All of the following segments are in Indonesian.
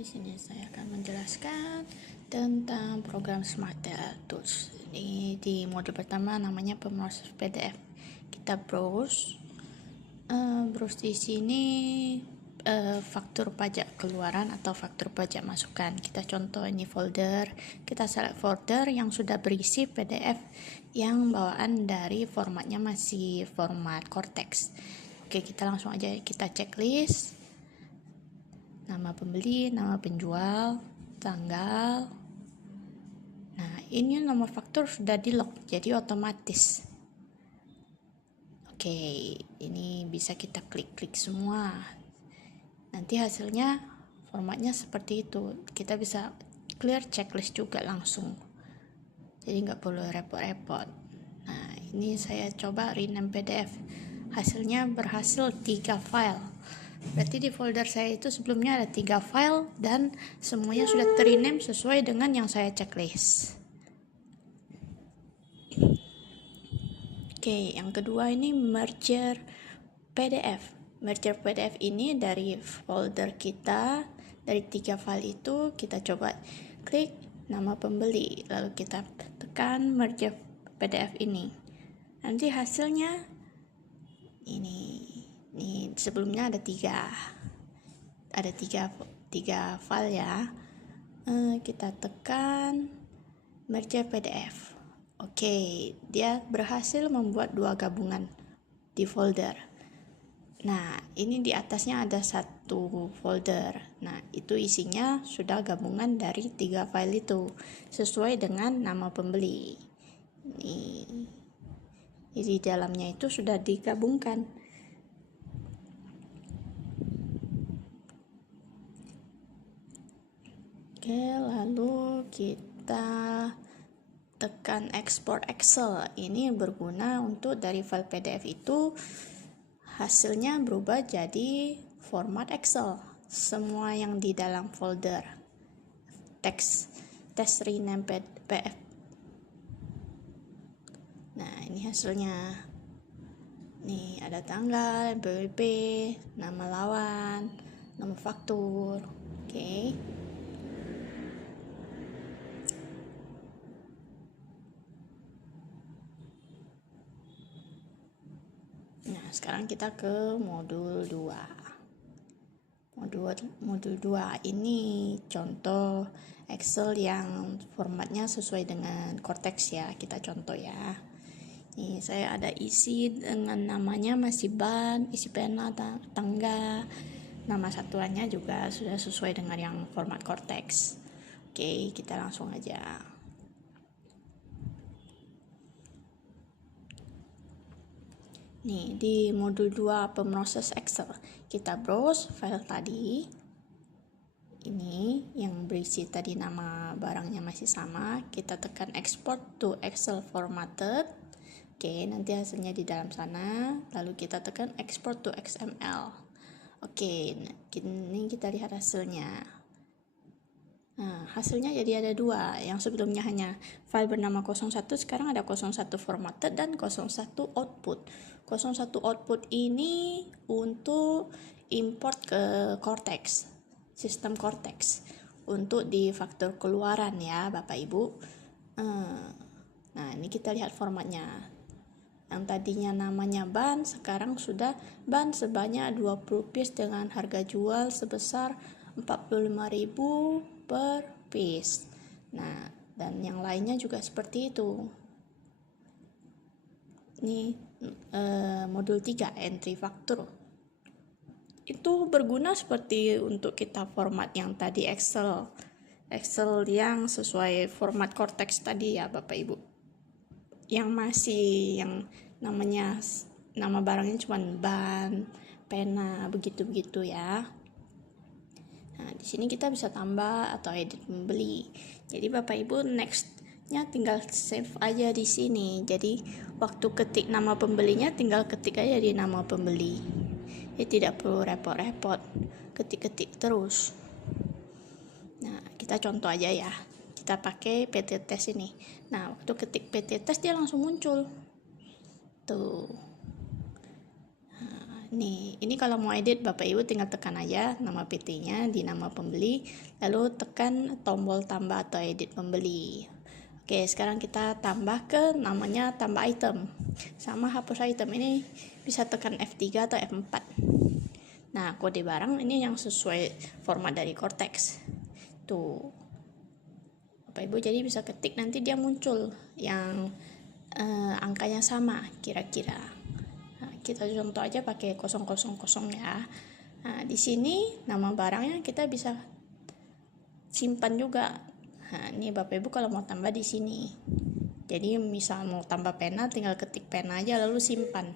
Di sini saya akan menjelaskan tentang program Smart Data Tools. Ini di modul pertama namanya pemroses PDF. Kita browse di sini faktur pajak keluaran atau faktur pajak masukan. Kita contoh ini folder, kita select folder yang sudah berisi PDF yang bawaan dari formatnya masih format Cortex. Oke, kita langsung aja kita checklist. Nama pembeli, nama penjual, tanggal. Nah, ini nomor faktur sudah di lock, jadi otomatis. Oke, ini bisa kita klik-klik semua. Nanti hasilnya formatnya seperti itu. Kita bisa clear checklist juga langsung. Jadi nggak perlu repot-repot. Nah, ini saya coba rename PDF. Hasilnya berhasil 3 file. Berarti di folder saya itu sebelumnya ada 3 file dan semuanya sudah ter-rename sesuai dengan yang saya checklist. Oke, yang kedua ini merger PDF. Merger PDF ini dari folder kita, dari 3 file itu kita coba klik nama pembeli, lalu kita tekan merger PDF ini. Nanti hasilnya ini sebelumnya ada tiga file ya. Kita tekan merge PDF. Oke, dia berhasil membuat 2 gabungan di folder. Nah, ini di atasnya ada 1 folder. Nah, itu isinya sudah gabungan dari 3 file itu sesuai dengan nama pembeli. Jadi dalamnya itu sudah digabungkan. Oke, lalu kita tekan export Excel. Ini berguna untuk dari file PDF itu hasilnya berubah jadi format Excel. Semua yang di dalam folder teks rename PDF. Nah, ini hasilnya. Nih ada tanggal, BWP, nama lawan, nama faktur. Oke. Nah, sekarang kita ke modul 2. Modul 2 ini contoh Excel yang formatnya sesuai dengan Cortex ya. Kita contoh ya. Nih, saya ada isi dengan namanya masih ban, isi pena, tangga. Nama satuannya juga sudah sesuai dengan yang format Cortex. Oke, kita langsung aja. Nih, di modul 2 pemroses Excel, kita browse file tadi. Ini yang berisi tadi nama barangnya masih sama. Kita tekan export to Excel formatted. Oke, nanti hasilnya di dalam sana. Lalu kita tekan export to XML. Oke, ini kita lihat hasilnya. Nah, hasilnya jadi ada 2. Yang sebelumnya hanya file bernama 01, sekarang ada 01 formatted dan 01 output. 01 output ini untuk import ke Cortex, sistem Cortex, untuk di faktur keluaran ya Bapak Ibu. Nah, ini kita lihat formatnya. Yang tadinya namanya ban, sekarang sudah ban sebanyak 20 piece dengan harga jual sebesar 45.000 per piece. Nah, dan yang lainnya juga seperti itu. Ini modul 3 entry faktur. Itu berguna seperti untuk kita format yang tadi Excel yang sesuai format Cortex tadi ya Bapak Ibu. Yang masih yang namanya nama barangnya cuma ban, pena, begitu-begitu ya. Nah, di sini kita bisa tambah atau edit pembeli. Jadi Bapak Ibu nextnya tinggal save aja di sini. Jadi waktu ketik nama pembelinya tinggal ketik aja di nama pembeli. Jadi tidak perlu repot-repot ketik-ketik terus. Nah, kita contoh aja ya. Kita pakai PT Test ini. Nah, waktu ketik PT Test dia langsung muncul. Tuh. Nah, ini kalau mau edit Bapak Ibu tinggal tekan aja nama PT-nya di nama pembeli, lalu tekan tombol tambah atau edit pembeli. Oke, sekarang kita tambah ke namanya tambah item. Sama hapus item, ini bisa tekan F3 atau F4. Nah, kode barang ini yang sesuai format dari Cortex. Tuh. Bapak Ibu jadi bisa ketik, nanti dia muncul yang angkanya sama kira-kira. Nah, kita contoh aja pakai 000 ya. Nah, di sini nama barangnya kita bisa simpan juga. Nah, ini Bapak Ibu kalau mau tambah di sini. Jadi misal mau tambah pena, tinggal ketik pena aja lalu simpan.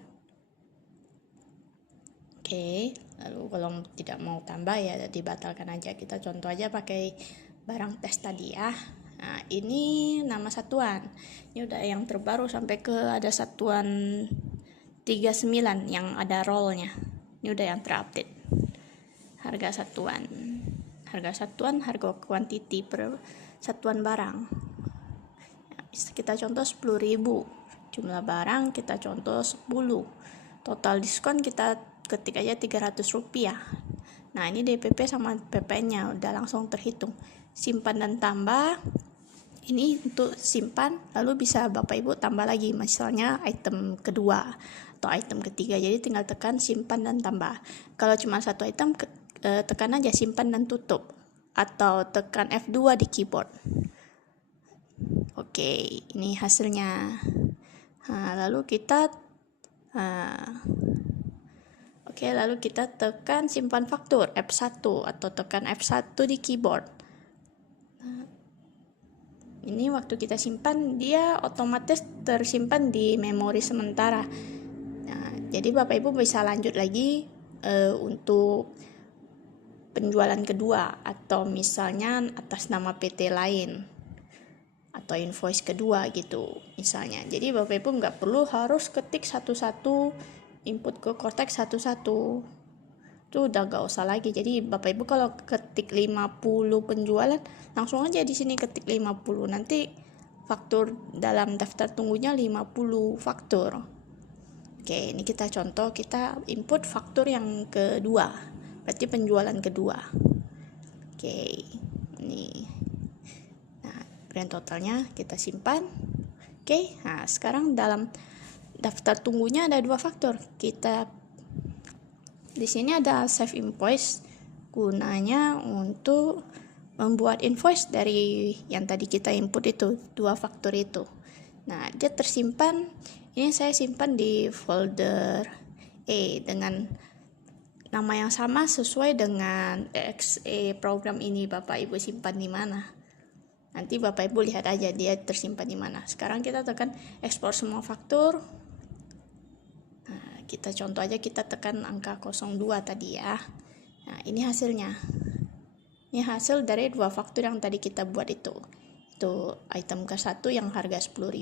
Oke, lalu kalau tidak mau tambah ya dibatalkan aja. Kita contoh aja pakai barang tes tadi ya. Nah, ini nama satuan. Ini udah yang terbaru sampai ke ada satuan 39 yang ada rollnya. Ini udah yang terupdate. Harga satuan, harga kuantiti per satuan barang. Nah, kita contoh 10.000. Jumlah barang kita contoh 10. Total diskon kita ketik aja Rp300. Nah, ini DPP sama PPN-nya udah langsung terhitung. Simpan dan tambah. Ini untuk simpan, lalu bisa Bapak Ibu tambah lagi, misalnya item kedua atau item ketiga. Jadi tinggal tekan simpan dan tambah. Kalau cuma satu item, tekan aja simpan dan tutup, atau tekan F2 di keyboard. Oke, ini hasilnya. Nah, lalu kita lalu kita tekan simpan faktur F1 atau tekan F1 di keyboard. Ini waktu kita simpan dia otomatis tersimpan di memori sementara. Nah, jadi Bapak Ibu bisa lanjut lagi untuk penjualan kedua, atau misalnya atas nama PT lain atau invoice kedua gitu misalnya. Jadi Bapak Ibu nggak perlu harus ketik satu-satu, input ke Cortex satu-satu. Itu udah gak usah lagi. Jadi Bapak Ibu kalau ketik 50 penjualan, langsung aja di sini ketik 50. Nanti faktur dalam daftar tunggunya 50 faktur. Oke, ini kita contoh, kita input faktur yang kedua. Berarti penjualan kedua. Oke, ini. Nah, grand totalnya kita simpan. Oke, nah sekarang dalam daftar tunggunya ada 2 faktur. Di sini ada save invoice, gunanya untuk membuat invoice dari yang tadi kita input itu, 2 faktur itu. Nah, dia tersimpan, ini saya simpan di folder E dengan nama yang sama sesuai dengan exe program ini. Bapak Ibu simpan di mana? Nanti Bapak Ibu lihat aja dia tersimpan di mana. Sekarang kita tekan ekspor semua faktur. Kita contoh aja, kita tekan angka 02 tadi ya. Nah, ini hasilnya. Ini hasil dari 2 faktur yang tadi kita buat itu. Itu item ke-1 yang harga 10.000,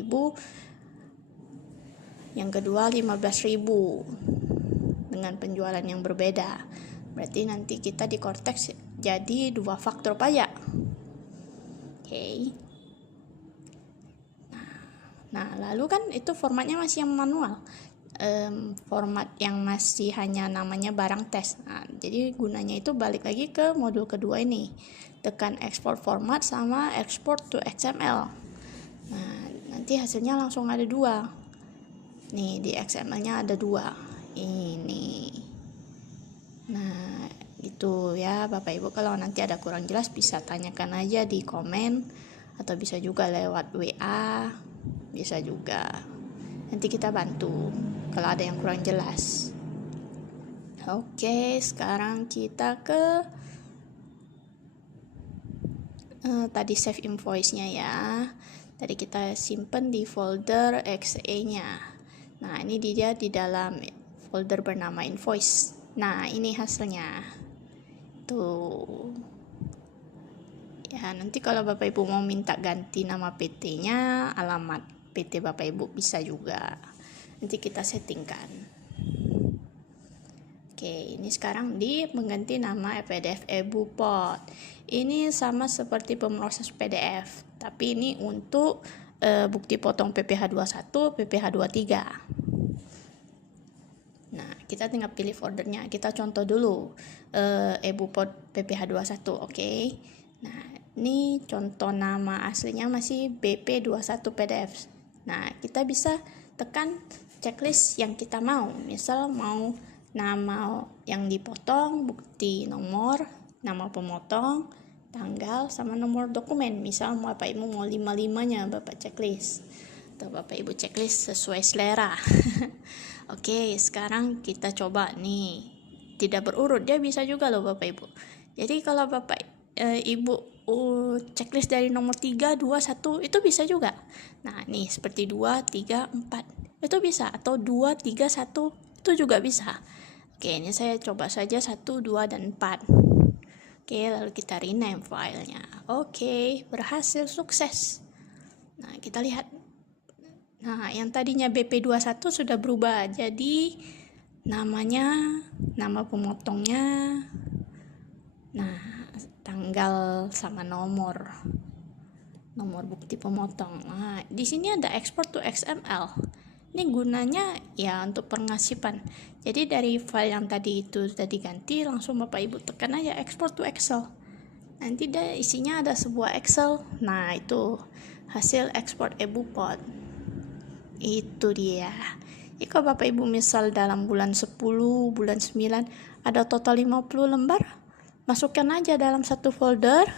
yang kedua 15.000 dengan penjualan yang berbeda. Berarti nanti kita di Cortex jadi 2 faktur pajak. Oke. Nah, lalu kan itu formatnya masih yang manual. Format yang masih hanya namanya barang tes. Nah, jadi gunanya itu balik lagi ke modul kedua ini. Tekan export format sama export to XML. Nah, nanti hasilnya langsung ada 2. Nih, di XML-nya ada 2. Ini. Nah, gitu ya Bapak Ibu. Kalau nanti ada kurang jelas bisa tanyakan aja di komen, atau bisa juga lewat WA. Bisa juga. Nanti kita bantu kalau ada yang kurang jelas. Oke, sekarang kita ke tadi save invoice-nya ya. Tadi kita simpen di folder exe-nya. Nah, ini dia di dalam folder bernama invoice. Nah, ini hasilnya. Tuh. Ya, nanti kalau Bapak Ibu mau minta ganti nama PT-nya, alamat PT Bapak Ibu bisa juga. Nanti kita settingkan. Oke, ini sekarang di mengganti nama PDF EBUPOT. Ini sama seperti pemroses PDF, tapi ini untuk bukti potong PPh 21, PPh 23. Nah, kita tinggal pilih foldernya. Kita contoh dulu EBUPOD PPH21, oke. Nah, ini contoh nama aslinya masih BP21 PDF. Nah, kita bisa tekan checklist yang kita mau. Misal mau nama yang dipotong, bukti nomor, nama pemotong, tanggal, sama nomor dokumen. Misal Bapak Ibu mau 5-5-nya Bapak checklist, atau Bapak Ibu checklist sesuai selera. Oke, sekarang kita coba nih. Tidak berurut, dia bisa juga loh Bapak Ibu. Jadi kalau Bapak Ibu checklist dari nomor 3, 2, 1 itu bisa juga. Nah, nih seperti 2, 3, 4 itu bisa, atau 2, 3, 1 itu juga bisa. Oke, ini saya coba saja 1, 2, dan 4. Oke, lalu kita rename filenya. Oke, berhasil, sukses. Nah, kita lihat. Nah, yang tadinya BP21 sudah berubah jadi namanya, nama pemotongnya, nah, tanggal sama nomor bukti pemotong. Nah, di sini ada export to XML. Ini gunanya ya untuk pengasipan. Jadi dari file yang tadi itu sudah diganti, langsung Bapak Ibu tekan aja export to Excel. Nanti isinya ada sebuah Excel. Nah, itu hasil ekspor EBUPOD. Itu dia. Jika Bapak Ibu misal dalam bulan 10, bulan 9 ada total 50 lembar, masukkan aja dalam satu folder.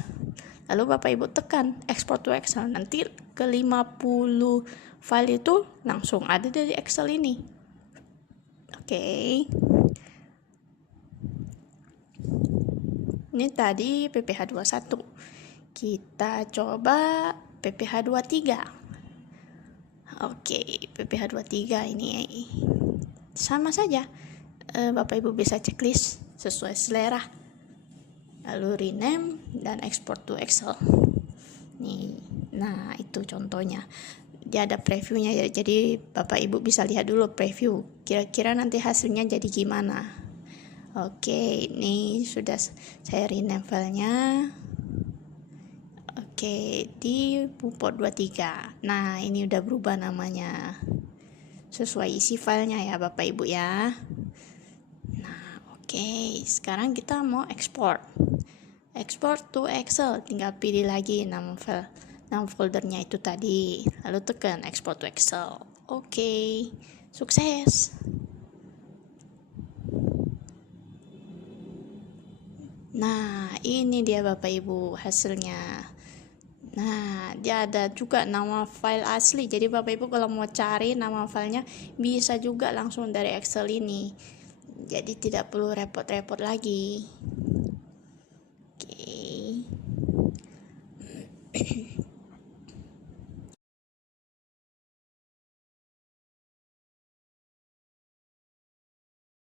Lalu Bapak Ibu tekan export to Excel. Nanti ke 50 file itu langsung ada dari Excel ini. Oke. Ini tadi PPH21. Kita coba PPH23. Oke, PPH23 ini sama saja. Bapak Ibu bisa checklist sesuai selera. Lalu rename dan export to Excel. Nih, nah itu contohnya. Dia ada previewnya ya, jadi Bapak Ibu bisa lihat dulu preview. Kira-kira nanti hasilnya jadi gimana. Oke, ini sudah saya rename filenya. Oke, di EBUPOD 23. Nah, ini udah berubah namanya. Sesuai isi filenya ya Bapak Ibu ya. Nah, oke, sekarang kita mau export. Export to Excel, tinggal pilih lagi nama foldernya itu tadi, lalu tekan export to Excel. Oke, sukses. Nah, ini dia Bapak Ibu hasilnya. Nah, dia ada juga nama file asli. Jadi Bapak Ibu kalau mau cari nama filenya bisa juga langsung dari Excel ini. Jadi tidak perlu repot-repot lagi.